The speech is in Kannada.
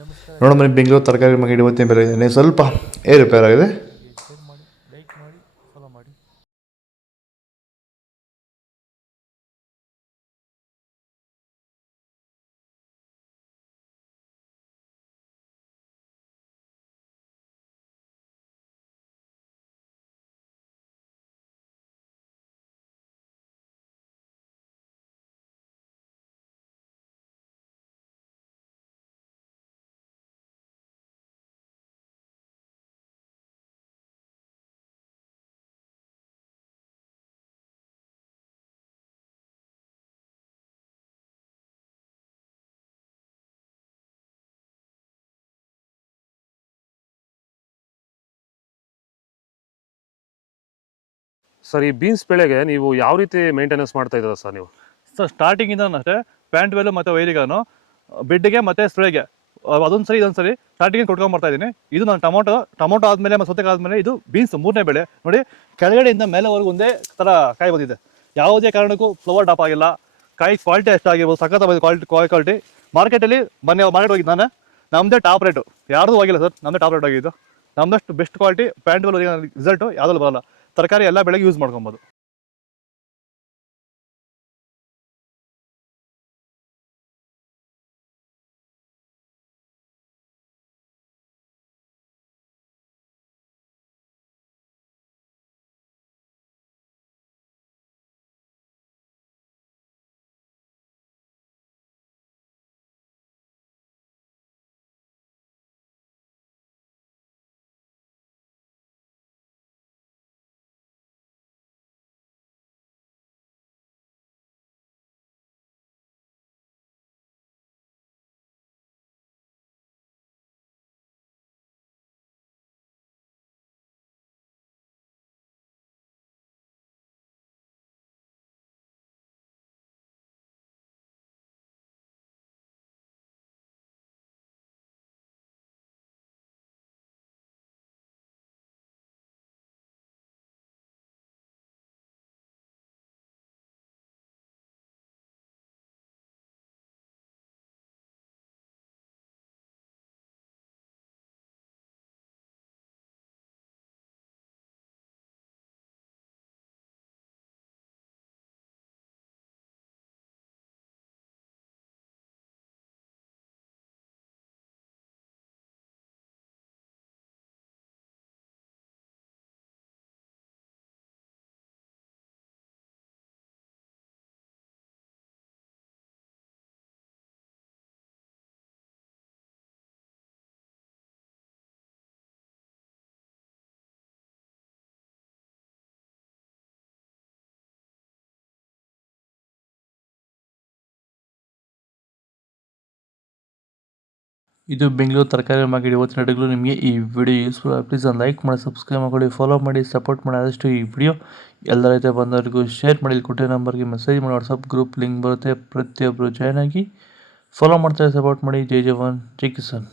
ನಮಸ್ಕಾರ ನೋಡೋಣ ಬನ್ನಿ ಬೆಂಗಳೂರು ತರಕಾರಿ ಮಾರ್ಕೆಟ್ ಇವತ್ತಿನ ಬೆಲೆ ಇದೆ ಸ್ವಲ್ಪ ರಿಪೇರ್ ಆಗಿದೆ. ಶೇರ್ ಮಾಡಿ, ಲೈಕ್ ಮಾಡಿ, ಫಾಲೋ ಮಾಡಿ. ಸರ್ ಈ ಬೀನ್ಸ್ ಬೆಳೆಗೆ ನೀವು ಯಾವ ರೀತಿ ಮೇಂಟೆನೆನ್ಸ್ ಮಾಡ್ತಾ ಇದ್ದೀರಾ ಸರ್ ನೀವು? ಸರ್ ಸ್ಟಾರ್ಟಿಂಗಿಂದ ಅಷ್ಟೇ ಪ್ಯಾಂಟ್ ವೆಲ್ಲು ಮತ್ತು ವೈರಿಗಾನು ಬೆಡ್ಗೆ ಮತ್ತು ಸ್ಪ್ರೇಗೆ ಅದೊಂದು ಸರಿ ಇದೊಂದು ಸರಿ ಸ್ಟಾರ್ಟಿಂಗ್ ಕೊಟ್ಕೊಂಡ್ಬರ್ತಾ ಇದ್ದೀನಿ. ಇದು ನಾನು ಟೊಮೊಟೊ ಆದಮೇಲೆ ಮತ್ತು ಸೌತೆಕಾಯಿ ಆದಮೇಲೆ ಇದು ಬೀನ್ಸ್ ಮೂರನೇ ಬೆಳೆ ನೋಡಿ. ಕೆಳಗಡೆಯಿಂದ ಮೇಲೆವರೆಗೂ ಒಂದೇ ಥರ ಕಾಯಿ ಬಂದಿದೆ. ಯಾವುದೇ ಕಾರಣಕ್ಕೂ ಫ್ಲವರ್ ಟಾಪ್ ಆಗಿಲ್ಲ. ಕಾಯಿ ಕ್ವಾಲಿಟಿ ಎಷ್ಟಾಗಿರ್ಬೋದು, ಸಖತ್ ಕ್ವಾಲಿಟಿ. ಮಾರ್ಕೆಟಲ್ಲಿ ಮಾರ್ಕೆಟ್ ಹೋಗಿದ್ದು ನಾನು, ನಮ್ಮದೇ ಟಾಪ್ ರೇಟು, ಯಾರ್ದು ಹೋಗಿಲ್ಲ ಸರ್, ನಮ್ಮದೇ ಟಾಪ್ ರೇಟ್ ಆಗಿದ್ದು. ನಮ್ಮದಷ್ಟು best quality pant well result ಯಾವುದೂ ಬರೋಲ್ಲ. ತರಕಾರಿ ಎಲ್ಲ ಬೆಳೆಗೆ ಯೂಸ್ ಮಾಡ್ಕೊಬೋದು. ಇದು ಬೆಂಗಳೂರು ತರಕಾರಿ ಮಾರ್ಕೆಟ್ ಇವತ್ತಿನ ರೇಟ್ಗಳು. ನಿಮಗೆ ಈ ವಿಡಿಯೋ ಯೂಸ್ಫುಲ್ ಪ್ಲೀಸ್ ಒಂದು ಲೈಕ್ ಮಾಡಿ, ಸಬ್ಸ್ಕ್ರೈಬ್ ಮಾಡಿ, ಫಾಲೋ ಮಾಡಿ, ಸಪೋರ್ಟ್ ಮಾಡಿ. ಆದಷ್ಟು ಈ ವಿಡಿಯೋ ಎಲ್ಲ ರೈತ ಬಂದವರಿಗೂ ಶೇರ್ ಮಾಡಿ. ಕೊಟ್ಟೆ ನಂಬರ್ಗೆ ಮೆಸೇಜ್ ಮಾಡಿ, ವಾಟ್ಸಪ್ ಗ್ರೂಪ್ ಲಿಂಕ್ ಬರುತ್ತೆ, ಪ್ರತಿಯೊಬ್ಬರು ಜಾಯ್ನ್ ಆಗಿ ಫಾಲೋ ಮಾಡ್ತಾರೆ, ಸಪೋರ್ಟ್ ಮಾಡಿ. ಜೈ ಜವಾನ್, ಜೈ ಕಿಸಾನ್.